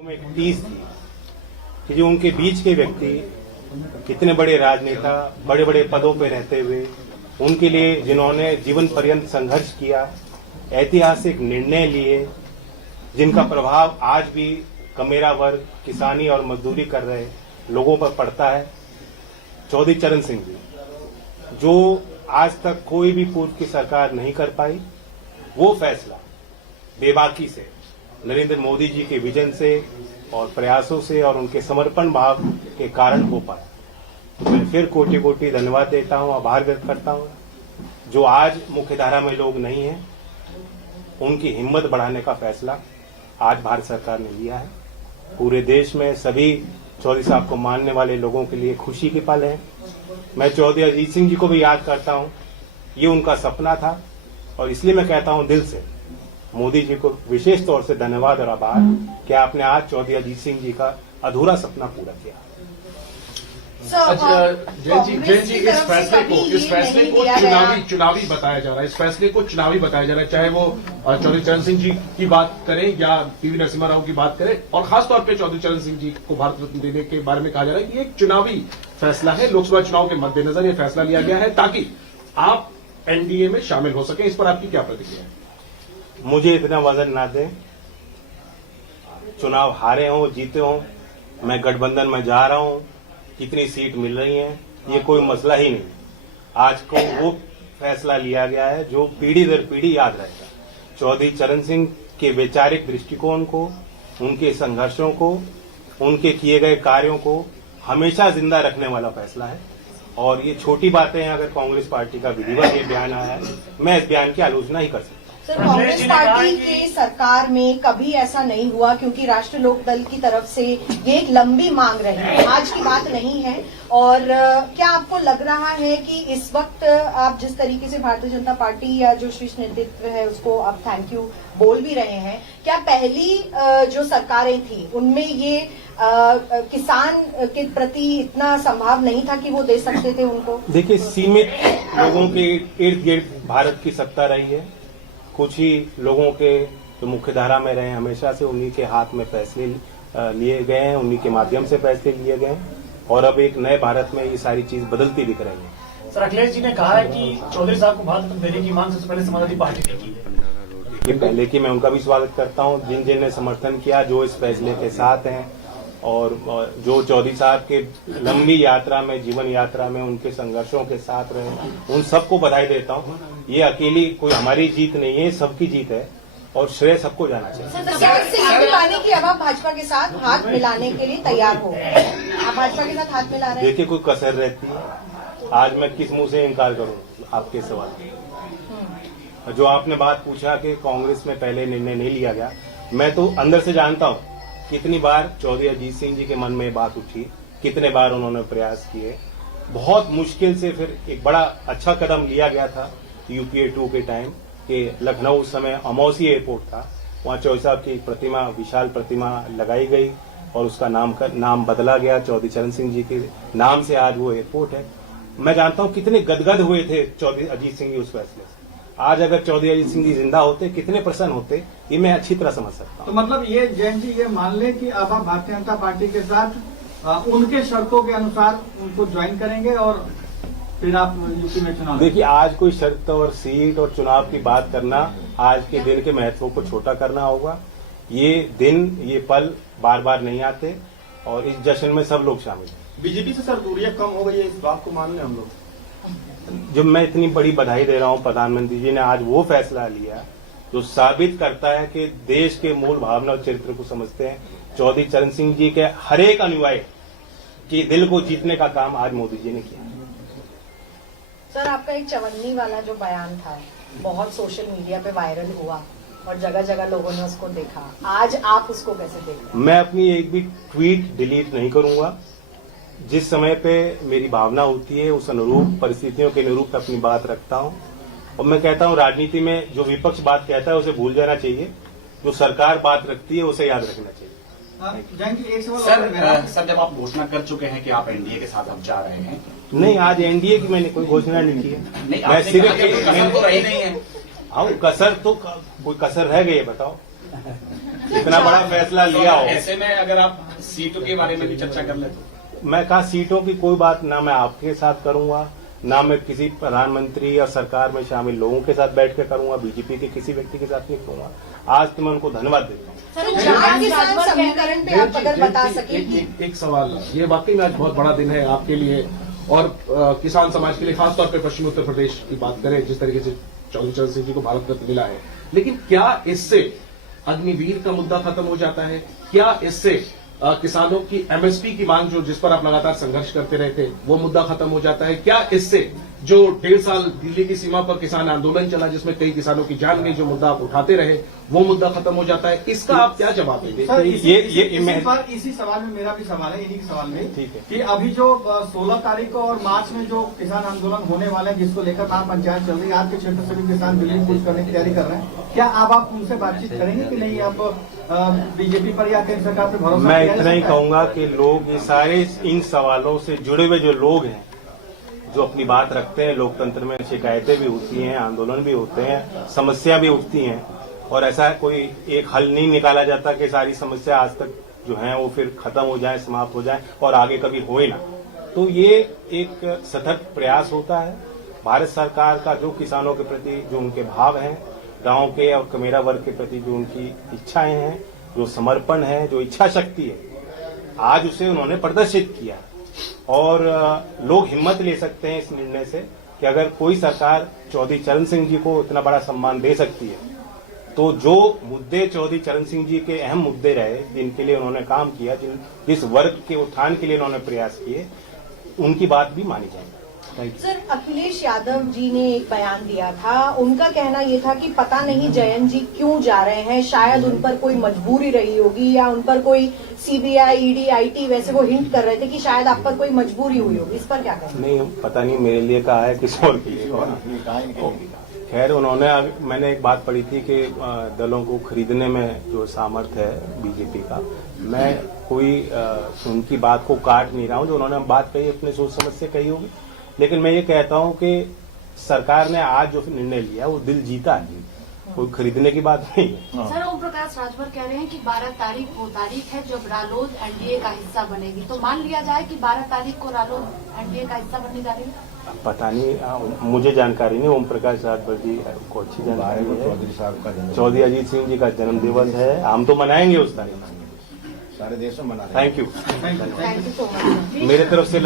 में एक टीस थी कि जो उनके बीच के व्यक्ति इतने बड़े राजनेता बड़े बड़े पदों पर रहते हुए उनके लिए जिन्होंने जीवन पर्यंत संघर्ष किया, ऐतिहासिक निर्णय लिए, जिनका प्रभाव आज भी कमेरा वर्ग, किसानी और मजदूरी कर रहे लोगों पर पड़ता है, चौधरी चरण सिंह जी, जो आज तक कोई भी पूर्व की सरकार नहीं कर पाई, वो फैसला बेबाकी से नरेंद्र मोदी जी के विजन से और प्रयासों से और उनके समर्पण भाव के कारण हो पाया। तो मैं फिर कोटि कोटि धन्यवाद देता हूं, आभार व्यक्त करता हूं। जो आज मुख्यधारा में लोग नहीं हैं, उनकी हिम्मत बढ़ाने का फैसला आज भारत सरकार ने लिया है। पूरे देश में सभी चौधरी साहब को मानने वाले लोगों के लिए खुशी के पल है। मैं चौधरी अजीत सिंह जी को भी याद करता हूं, ये उनका सपना था और इसलिए मैं कहता हूं दिल से मोदी जी को विशेष तौर से धन्यवाद और आभार कि आपने आज चौधरी अजीत सिंह जी का अधूरा सपना पूरा किया। जैन जी इस फैसले को चुनावी बताया जा रहा है, इस फैसले को चुनावी बताया जा रहा है, चाहे वो चौधरी चरण सिंह जी की बात करें या पीवी नरसिम्हा राव की बात करें, और खासतौर पे चौधरी चरण सिंह जी को भारत रत्न देने के बारे में कहा जा रहा है कि एक चुनावी फैसला है। लोकसभा चुनाव के मद्देनजर ये फैसला लिया गया है ताकि आप एनडीए में शामिल हो सके। इस पर आपकी क्या प्रतिक्रिया है? मुझे इतना वजन ना दें, चुनाव हारे हों जीते हों, मैं गठबंधन में जा रहा हूं, कितनी सीट मिल रही है, ये कोई मसला ही नहीं। आज को वो फैसला लिया गया है जो पीढ़ी दर पीढ़ी याद रहेगा। चौधरी चरण सिंह के वैचारिक दृष्टिकोण को, उनके संघर्षों को, उनके किए गए कार्यों को हमेशा जिंदा रखने वाला फैसला है। और ये छोटी बातें हैं, अगर कांग्रेस पार्टी का विधिवत ये बयान आया है, मैं इस बयान की आलोचना ही कर सकता हूं। सर, कांग्रेस पार्टी के सरकार में कभी ऐसा नहीं हुआ, क्योंकि राष्ट्र लोक दल की तरफ से ये एक लंबी मांग रही है, आज की बात नहीं है। और क्या आपको लग रहा है कि इस वक्त आप जिस तरीके से भारतीय जनता पार्टी या जो शीर्ष नेतृत्व है उसको अब थैंक यू बोल भी रहे हैं, क्या पहली जो सरकारें थी उनमें ये किसान के प्रति इतना संभाव नहीं था कि वो दे सकते थे उनको? देखिए, सीमित लोगों के इर्द गिर्द भारत की सत्ता रही है। कुछ ही लोगों के जो मुख्यधारा में रहे हमेशा से, उन्हीं के हाथ में फैसले लिए गए हैं, उन्हीं के माध्यम से फैसले लिए गए हैं और अब एक नए भारत में ये सारी चीज बदलती दिख रही है। सर, अखिलेश जी ने कहा है कि चौधरी साहब को भारत रत्न देने की मांग सबसे पहले समाजवादी पार्टी ने की है। ये पहले की मैं उनका भी स्वागत करता हूं, जिन जिन ने समर्थन किया, जो इस फैसले के साथ हैं और जो चौधरी साहब के लंबी यात्रा में, जीवन यात्रा में उनके संघर्षों के साथ रहे, उन सबको बधाई देता हूं। ये अकेली कोई हमारी जीत नहीं है, सबकी जीत है और श्रेय सबको जाना चाहिए। क्या सीट दिलाने की अब आप भाजपा के साथ हाथ मिलाने के लिए तैयार हो? आप भाजपा के साथ हाथ मिला रहे हैं? देखिए, कोई कसर रहती है, आज मैं किस मुंह से इनकार करूं आपके सवाल। जो आपने बात पूछा कि कांग्रेस में पहले निर्णय नहीं लिया गया, मैं तो अंदर से जानता हूं कितनी बार चौधरी अजीत सिंह जी के मन में बात उठी, कितने बार उन्होंने प्रयास किए। बहुत मुश्किल से फिर एक बड़ा अच्छा कदम लिया गया था यूपीए 2 के टाइम कि लखनऊ उस समय अमौसी एयरपोर्ट था, वहां चौधरी साहब की प्रतिमा, विशाल प्रतिमा लगाई गई और उसका नाम बदला गया, चौधरी चरण सिंह जी के नाम से आज वो एयरपोर्ट है। मैं जानता हूं कितने गदगद हुए थे चौधरी अजीत सिंह जी उस फैसले से। आज अगर चौधरी अजीत सिंह जी जिंदा होते, कितने प्रसन्न होते, ये मैं अच्छी तरह समझ सकता हूं। तो मतलब ये जैन जी ये मान लें कि अब आप भारतीय जनता पार्टी के साथ उनके शर्तों के अनुसार उनको ज्वाइन करेंगे और फिर आप यूपी में चुनाव? देखिए, आज कोई शर्त और सीट और चुनाव की बात करना, आज के दिन के महत्व को छोटा करना होगा। ये दिन, ये पल बार बार नहीं आते और इस जश्न में सब लोग शामिल हैं। बीजेपी से सर दूरियां कम हो गई है, इस बात को मान लें हम लोग? जब मैं इतनी बड़ी बधाई दे रहा हूं, प्रधानमंत्री जी ने आज वो फैसला लिया जो साबित करता है कि देश के मूल भावना और चरित्र को समझते हैं। चौधरी चरण सिंह जी के हर एक अनुयायी के दिल को जीतने का काम आज मोदी जी ने किया। सर, आपका एक चवन्नी वाला जो बयान था बहुत सोशल मीडिया पे वायरल हुआ और जगह जगह लोगों ने उसको देखा, आज आप उसको कैसे देखते हैं? मैं अपनी एक भी ट्वीट डिलीट नहीं करूंगा। जिस समय पे मेरी भावना होती है उस अनुरूप, परिस्थितियों के अनुरूप अपनी बात रखता हूं और मैं कहता हूं राजनीति में जो विपक्ष बात कहता है उसे भूल जाना चाहिए, जो सरकार बात रखती है उसे याद रखना चाहिए। सर, जब आप घोषणा कर चुके हैं कि आप एनडीए के साथ अब जा रहे हैं? नहीं, आज एनडीए की मैंने कोई घोषणा नहीं की है। मैं सिर्फ तो रही नहीं है। कसर तो कोई कसर रह गई है, बताओ। इतना बड़ा फैसला लिया हो। ऐसे में अगर आप सीटों के बारे में भी चर्चा कर ले तो मैं कहा सीटों की कोई बात ना मैं आपके साथ करूंगा, ना मैं किसी प्रधानमंत्री और सरकार में शामिल लोगों के साथ बैठ के करूंगा, बीजेपी के किसी व्यक्ति के साथ नहीं करूंगा। आज तो मैं उनको धन्यवाद देता हूँ। सर, चार किसान समीकरण पे आप अगर बता सके एक सवाल, ये वाकई में आज बहुत बड़ा दिन है आपके लिए और किसान समाज के लिए, खासतौर पे पश्चिमी उत्तर प्रदेश की बात करें, जिस तरीके से चौधरी चरण सिंह जी को भारत रत्न मिला है, लेकिन क्या इससे अग्निवीर का मुद्दा खत्म हो जाता है? क्या इससे किसानों की एमएसपी की मांग जिस पर आप लगातार संघर्ष करते रहे थे वो मुद्दा खत्म हो जाता है? क्या इससे जो 1.5 साल दिल्ली की सीमा पर किसान आंदोलन चला जिसमें कई किसानों की जान गई, जो मुद्दा आप उठाते रहे वो मुद्दा खत्म हो जाता है? इसका आप क्या जवाब देंगे? सर, ये इसी सवाल में मेरा भी सवाल है, इन्हीं के सवाल में ठीक है कि अभी जो 16 तारीख को और मार्च में जो किसान आंदोलन होने वाले हैं, जिसको लेकर महापंचायत चल रही है, आपके क्षेत्र से भी किसान दिल्ली कूच करने की तैयारी कर रहे हैं, क्या अब आप उनसे बातचीत करेंगे कि नहीं? आप बीजेपी पर या केंद्र सरकार पर भरोसा? मैं इतना ही कहूंगा कि लोग ये सारे इन सवालों से जुड़े हुए जो लोग हैं, जो अपनी बात रखते हैं, लोकतंत्र में शिकायतें भी होती हैं, आंदोलन भी होते हैं, समस्या भी उठती हैं और ऐसा कोई एक हल नहीं निकाला जाता कि सारी समस्या आज तक जो है वो फिर खत्म हो जाए, समाप्त हो जाए और आगे कभी होए ना। तो ये एक सतत प्रयास होता है भारत सरकार का, जो किसानों के प्रति जो उनके भाव हैं, गांव के और कमेरा वर्ग के प्रति जो उनकी इच्छाएं हैं, जो समर्पण है, जो इच्छा शक्ति है, आज उसे उन्होंने प्रदर्शित किया और लोग हिम्मत ले सकते हैं इस निर्णय से कि अगर कोई सरकार चौधरी चरण सिंह जी को इतना बड़ा सम्मान दे सकती है तो जो मुद्दे चौधरी चरण सिंह जी के अहम मुद्दे रहे, जिनके लिए उन्होंने काम किया, जिस वर्ग के उत्थान के लिए उन्होंने प्रयास किए, उनकी बात भी मानी जाएगी। सर, अखिलेश यादव जी ने एक बयान दिया था, उनका कहना ये था कि पता नहीं जयंत जी क्यों जा रहे हैं, शायद उन पर कोई मजबूरी रही होगी या उन पर कोई सीबीआई, ईडी, आईटी, वैसे वो हिंट कर रहे थे कि शायद आप पर कोई मजबूरी हुई होगी। इस पर क्या कहें? नहीं, पता नहीं मेरे लिए कहा है किसी और के लिए। खैर, मैंने एक बात पढ़ी थी कि दलों को खरीदने में जो सामर्थ्य है बीजेपी का, मैं कोई उनकी बात को काट नहीं रहा हूं। जो उन्होंने बात कही अपने सोच समझ से कही होगी, लेकिन मैं ये कहता हूं कि सरकार ने आज जो निर्णय लिया वो दिल जीता है, कोई खरीदने की बात नहीं है। सर, ओम प्रकाश राजभर कह रहे हैं कि 12 तारीख वो तारीख है जब रालोद एनडीए का हिस्सा बनेगी, तो मान लिया जाए कि 12 तारीख को रालोद एनडीए का हिस्सा बनने जा रही है? पता नहीं, मुझे जानकारी नहीं। ओम प्रकाश राजभर जी को अच्छी जानकारी है। चौधरी अजीत सिंह जी का जन्म दिवस है, हम तो मनाएंगे उस तारीख, सारे देशों में मना रहे हैं। Thank you thank you so much. मेरे तरफ से